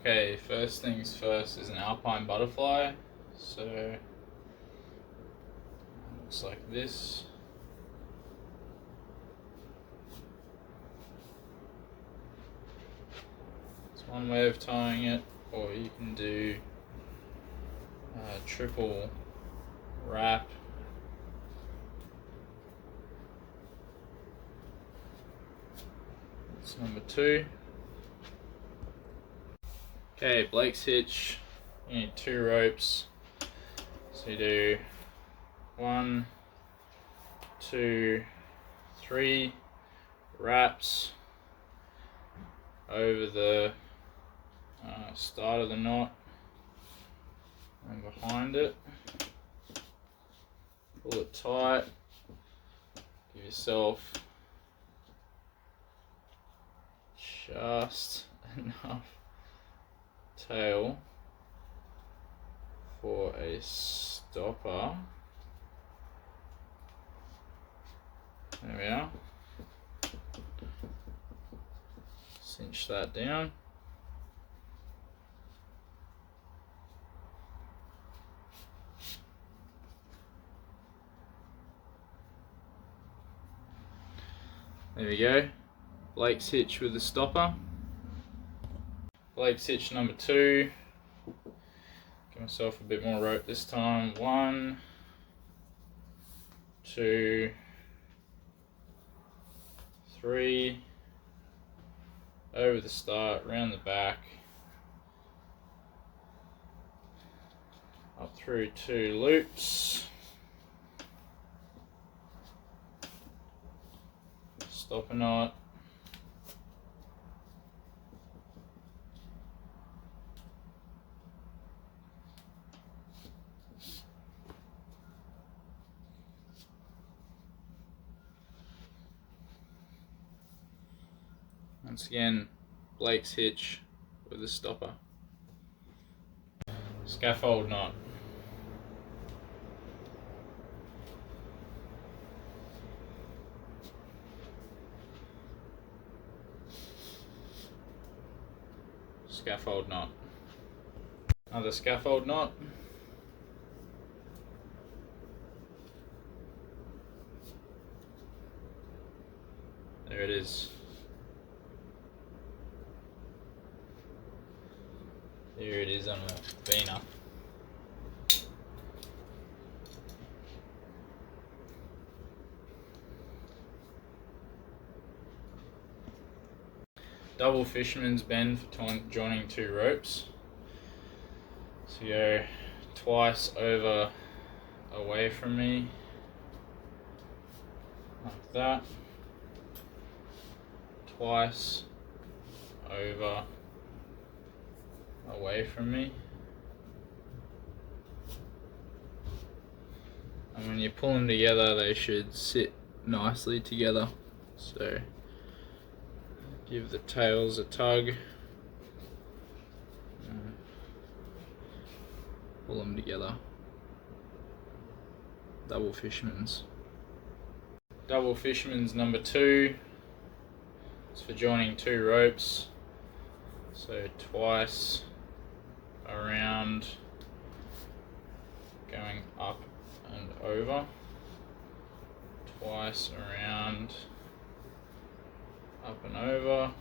Okay, first things first is an Alpine Butterfly. So looks like this. It's one way of tying it, or you can do triple wrap. That's number 2. Okay, Blake's hitch, you need 2 ropes. So you do 1, 2, 3 wraps over the start of the knot and behind it. Pull it tight, give yourself just enough tail for a stopper. There we are. Cinch that down. There we go. Blake's hitch with the stopper. Blake's hitch number 2. Give myself a bit more rope this time. 1, 2, 3. Over the start, round the back, up through 2 loops. Stopper knot. Once again, Blake's hitch with a stopper. Scaffold knot. Scaffold knot. Another scaffold knot. There it is. There it is on a beaner. Double fisherman's bend for joining 2 ropes. So you go twice over away from me, like that. Twice over away from me, and when you pull them together they should sit nicely together. So give the tails a tug, pull them together. Double fisherman's. Double fisherman's number 2. It's for joining 2 ropes. So twice around, going up and over, twice around, up and over.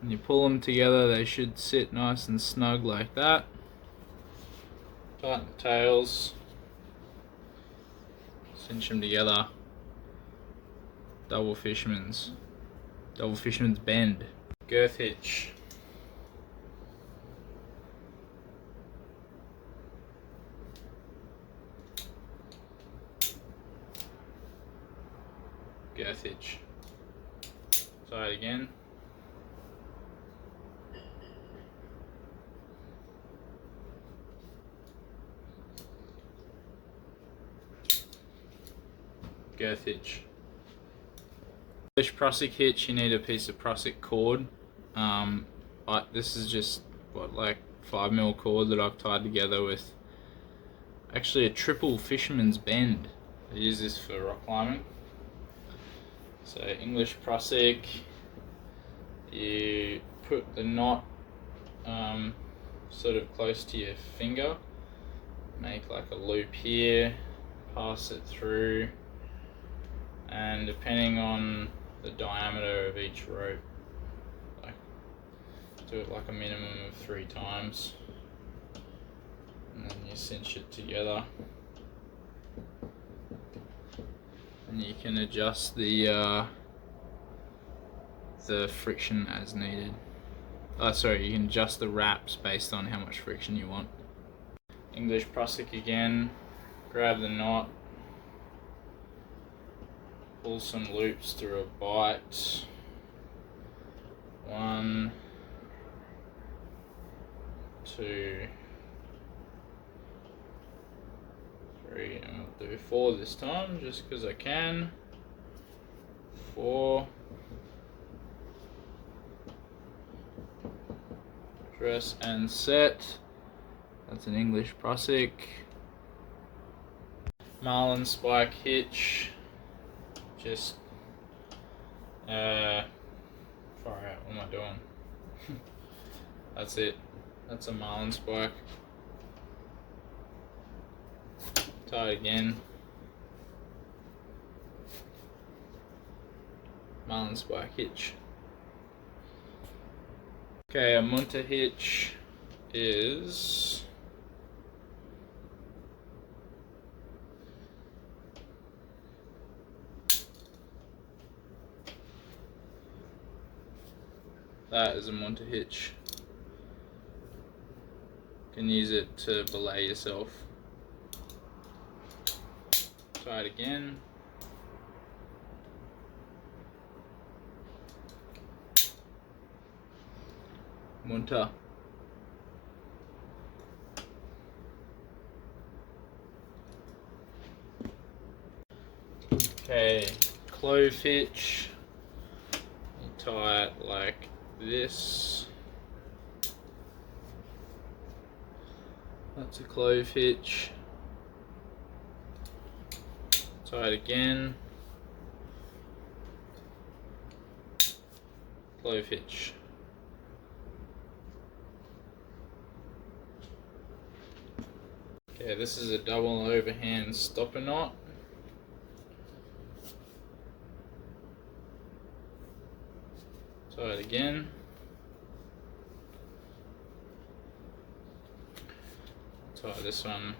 When you pull them together they should sit nice and snug like that. Tighten the tails, cinch them together. Double fisherman's bend. Girth hitch. Girth hitch. Try it again. Girth hitch. English Prusik hitch, you need a piece of Prusik cord. This is just like 5mm cord that I've tied together with actually a triple fisherman's bend. I use this for rock climbing. So English Prusik, you put the knot sort of close to your finger, make like a loop here, pass it through, and depending on the diameter of each rope, like, do it like a minimum of 3 times, and then you cinch it together, and you can adjust the friction as needed. You can adjust the wraps based on how much friction you want. English Prusik again, grab the knot, pull some loops through a bite. 1, 2, 3, and we'll do 4 this time just because I can. 4. Dress and set. That's an English Prusik. Marlinespike Hitch. Just far out, what am I doing? That's it. That's a Marlinespike. Tie it again. Marlinespike Hitch. Okay, a Munter Hitch is that is a Munter Hitch. You can use it to belay yourself. Try it again. Munter. Okay, Clove Hitch. You tie it like this. That's a Clove Hitch. Tie it again. Clove Hitch. Okay, this is a double overhand stopper knot. Tie it again. Tie this one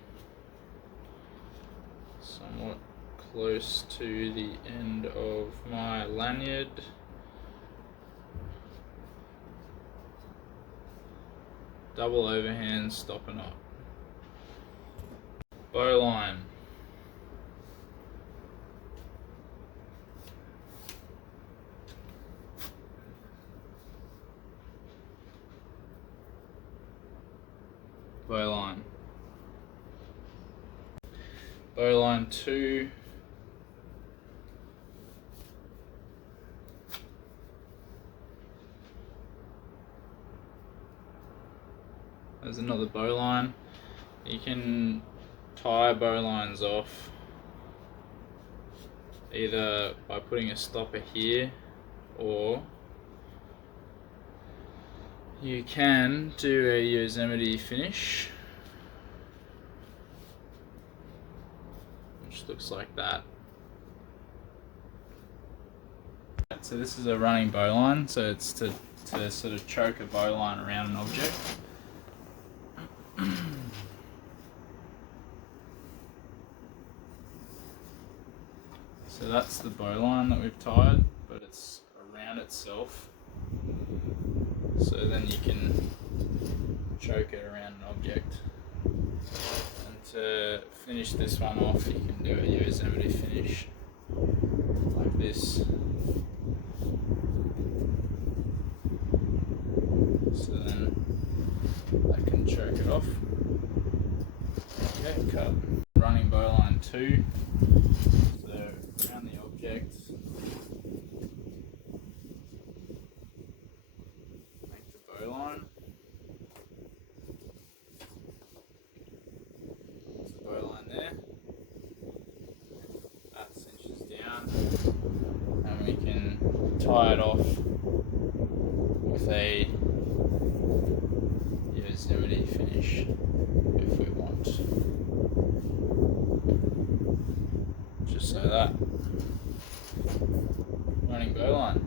somewhat close to the end of my lanyard. Double overhand stopper knot. Bowline. Bowline. Bowline 2. There's another bowline. You can tie bowlines off either by putting a stopper here, or you can do a Yosemite finish, which looks like that. So this is a running bowline, so it's to sort of choke a bowline around an object. So that's the bowline that we've tied, but it's around itself. So then you can choke it around an object. And to finish this one off, you can do a Yosemite finish like this. So then I can choke it off. Okay, cut. Running bowline 2. So around the object, make the bowline. There's the bowline there. That cinches down, and we can tie it off with a Yosemite finish if we want. Just so that. Running bowline.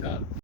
Cut.